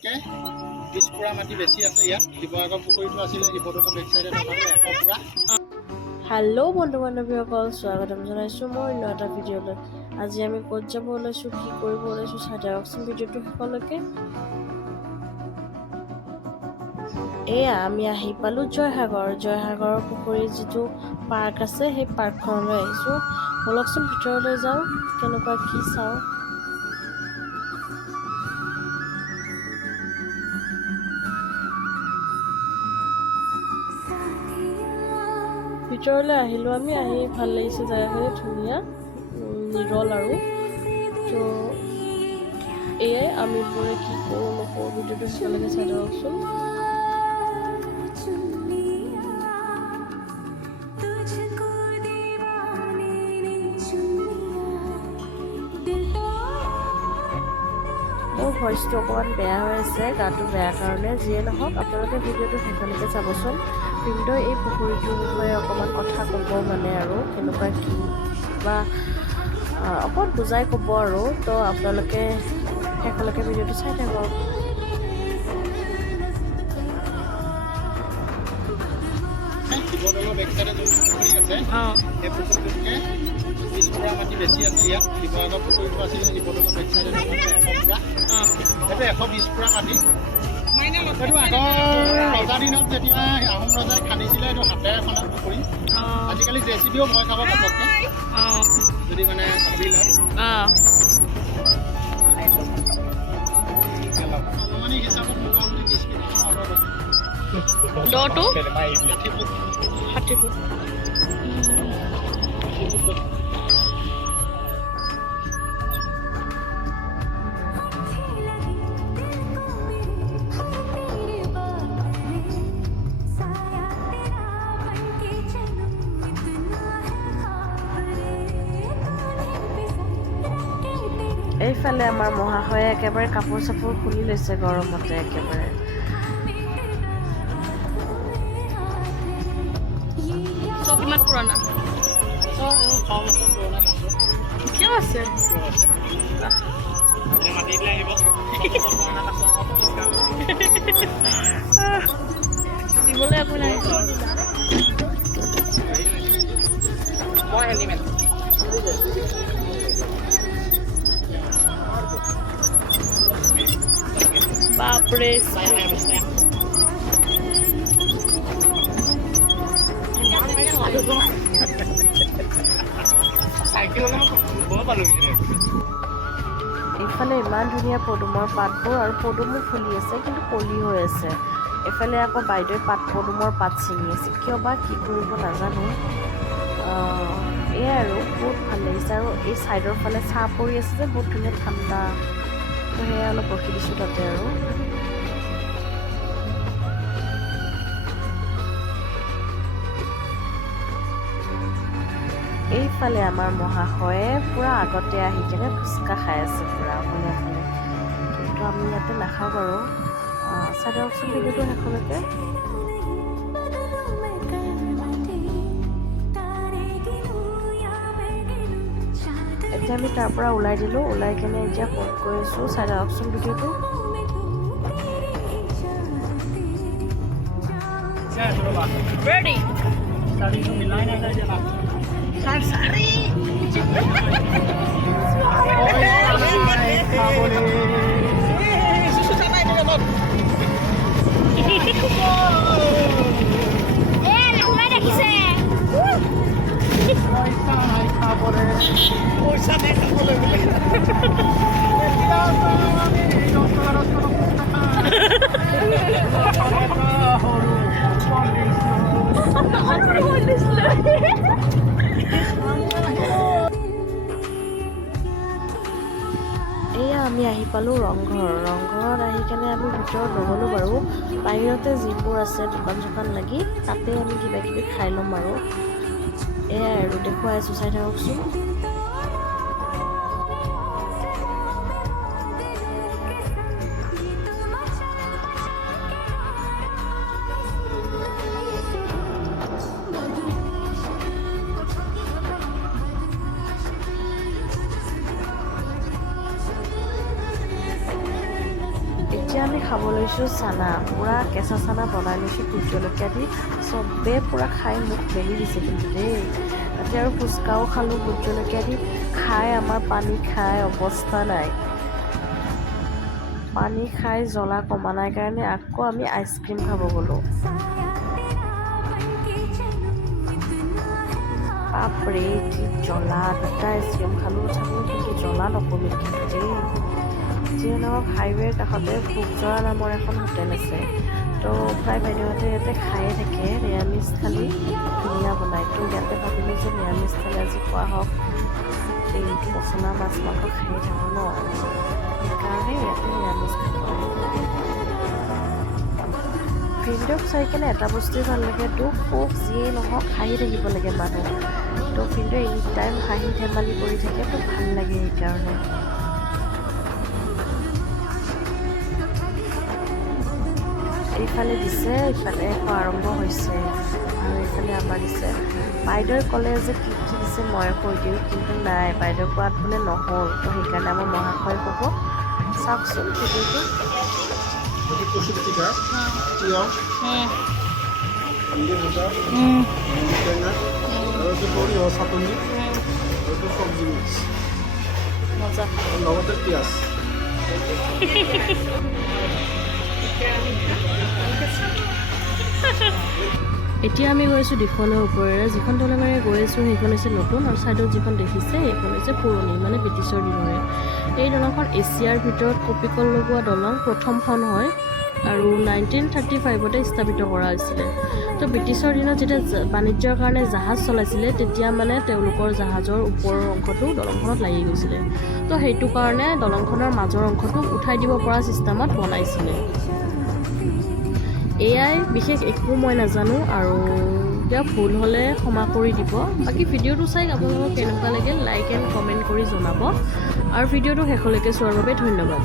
পুখুৰীটোতকৈ 20 পুৰা মাটি বেছি আছে ইয়াত। শিৱসাগৰ পুখুৰীটো আছিলে শিৱদৌলৰ বেক চাইডে থকাটো 100 পুৰা। হেল্ল' বন্ধু বান্ধৱীসকল, স্বাগতম জনাইছোঁ মই অন্য এটা ভিডিঅ'লৈ। আজি আমি ক'ত যাব ওলাইছোঁ, কি কৰিব ওলাইছোঁ, চাই থাককচোন ভিডিঅ'টো শেষলৈকে। এয়া আমি আহি পালোঁ জয়সাগৰৰ পুখুৰীৰ যিটো পাৰ্ক আছে সেই পাৰ্কখনলৈ আহিছোঁ। ব'লকচোন ভিতৰলৈ যাওঁ, কেনেকুৱা কি চাওঁ। ভিতৰলৈ আহিলোঁ আমি, আহি ভাল লাগিছে জেগাখিনি ধুনীয়া, নিৰল আৰু তো এয়াই আমি বোৰে কি কৰোঁ নকৰোঁ ভিডিঅ'টো শেষলৈকে চাই থাককচোন। মোৰ ভইচটো অকণমান বেয়া হৈ আছে, গাটো বেয়া কাৰণে। যিয়ে নহওক আপোনালোকে ভিডিঅ'টো শেষলৈকে চাবচোন। কিন্তু এই পুখুৰীটোৰ বিষয়ে অকণমান কথা ক'ব মানে আৰু কেনেকুৱা কি বা অকণমান বুজাই ক'ব আৰু। তো আপোনালোকে শেষলৈকে ভিডিঅ'টো চাই থাকক। শিৱদৌলৰ বেক চাইডে যোনটো পুখুৰী আছে সেই পুখুৰীটোতকৈ 20 পুৰা মাটি বেছি আছে ইয়াত। শিৱসাগৰ পুখুৰীটো আছিলে শিৱদৌলৰ বেক চাইডে থকাটো 100 পুৰা। সেইটো 120 পুৰা মাটি। এইটো আগৰ ৰজা দিনত যেতিয়া আহোম ৰজাই খান্দিছিলে, এইটো হাতেৰে খন্দা পুখুৰী। আজিকালি JCBও ভয় খাব পটককৈ যদি মানে ভাবি লয়। অনুমানিক হিচাপত মোটামুটি 20 মিটাৰ হ'ব। দটো 60 ফুট। এইফালে আমাৰ মহাশয়ে একেবাৰে কাপোৰ চাপোৰ খুলি লৈছে গৰমতে একেবাৰে। কিমান পুৰণা? কিয় আছে? দিবলৈ একো নাই। বাপৰে এইফালে ইমান ধুনীয়া পদুমৰ পাতবোৰ, আৰু পদুমো ফুলি আছে কিন্তু কলি হৈ আছে। এইফালে আকৌ বাইদেৱে পদুমৰ পাত ছিঙি আছে, কিয় বা কি কৰিব নাজানো। এয়াই আৰু বহুত ভাল লাগিছে। আৰু এই ছাইডৰ ফালে চাহ পৰি আছে যে, বহুত ধুনীয়া ঠাণ্ডা। তো সেয়া অলপ ৰখি দিছোঁ তাতে আৰু। এইফালে আমাৰ মহাশয়ে পূৰা আগতে আহি কেনে ফুচকা খাই আছে পূৰা অকলে অকলে, কিন্তু আমি ইয়াতে নাখাওঁ বাৰু। চাই দিয়কচোন ভিডিঅ'টো শেষলৈকে। এতিয়া আমি তাৰ পৰা ওলাই দিলোঁ, ওলাই কেনে এতিয়া ফোন কৰি আছোঁ। চাই দিয়কচোন ভিডিঅ'টো। Ready? Starting to milain ada je lah. Sari. Susu sana itu ya, Bob. Nakuma দেখিছে। পইচা দে খাবলৈ বোলে। এয়া আমি আহি পালোঁ ৰংঘৰত আহি কেনে আমি ভিতৰত নগ'লোঁ বাৰু। বাহিৰতে যিবোৰ আছে দোকান চোকান লাগি, তাতে আমি কিবা কিবি খাই ল'ম আৰু। এয়াই আৰু দেখুৱাই আছোঁ, চাই থাককচোন। খাব লৈছোঁ চানা, পূৰা কেঁচা চানা বনাই লৈছোঁ ভোট জলকীয়া দি। চবেই পূৰা খাই মুখ মেলি দিছে কিন্তু দেই। তাতে আৰু ফুচকাও খালোঁ ভোট জলকীয়া দি। খাই আমাৰ পানী খাই অৱস্থা নাই। পানী খাই জ্বলা কমা নাই কাৰণে আকৌ আমি আইচক্ৰীম খাব গ'লোঁ। বাপৰে কি জ্বলা, দুটা আইচক্ৰীম খালোঁ তথাপিও কিন্তু জ্বলা নকমিল কিন্তু দেই। যিয়ে নহওক হাইৱেৰ কাষতে ভোগজৰা নামৰ এখন হোটেল আছে। তো প্ৰায় বাইদেউহঁতে ইয়াতে খায়ে থাকে নিৰামিষ থালি, ধুনীয়া বনায়। তো ইয়াতে ভাবিলোঁ যে নিৰামিষ থালি আজি খোৱা হওক, এই মছলা মাছ মাংস খায়ে থাকোঁ ন, সেইকাৰণে ইয়াতে নিৰামিষ খাব। ভিডিঅ'ক চাই কিনে এটা বস্তুৱে ভাল লাগে, দুখ সুখ যিয়ে নহওক হাঁহি থাকিব লাগে মানুহ। তো ভিডিঅ' এনি টাইম হাঁহি ধেমালি কৰি থাকে, তো ভাল লাগে সেইকাৰণে। এইফালে দিছে, ইফালে খোৱা আৰম্ভ হৈছে আৰু এইফালে আমাৰ দিছে। বাইদেৱে ক'লে যে কি কি দিছে মই কৈ দিওঁ, কিন্তু নাই, বাইদেউ কোৱাত বোলে নহ'ল। তো সেইকাৰণে আমাৰ মহাশয় ক'ব। চাওকচোন ভিডিঅ'টো। কচু পিটিকা, তিয়ঁহ, ভেন্দি ভজা, টেঙা, আৰু এইটো সৰিয়হ চাটনি, আৰু এইটো চব্জি মিক্স, মজা। লগতে পিঁয়াজ। এতিয়া আমি গৈ আছোঁ দিশলৰ ওপৰেৰে। যিখন দলঙেৰে গৈ আছোঁ সেইখন হৈছে নতুন, আৰু ছাইডত যিখন দেখিছে সেইখন হৈছে পুৰণি, মানে ব্ৰিটিছৰ দিনৰে। এই দলংখন এছিয়াৰ ভিতৰত কপিকল লগোৱা দলং প্ৰথমখন হয় আৰু 1935তে স্থাপিত কৰা হৈছিলে। তো ব্ৰিটিছৰ দিনত যেতিয়া বাণিজ্যৰ কাৰণে জাহাজ চলাইছিলে, তেতিয়া মানে তেওঁলোকৰ জাহাজৰ ওপৰৰ অংশটো দলংখনত লাগি গৈছিলে। তো সেইটো কাৰণে দলংখনৰ মাজৰ অংশটো উঠাই দিব পৰা ছিষ্টেমত বনাইছিলে। এয়াই, বিশেষ একো মই নাজানো, আৰু কিবা ভুল হ'লে ক্ষমা কৰি দিব। বাকী ভিডিঅ'টো চাই আপোনালোকক কেনেকুৱা লাগিল লাইক এণ্ড কমেণ্ট কৰি জনাব, আৰু ভিডিঅ'টো শেষলৈকে চোৱাৰ বাবে ধন্যবাদ।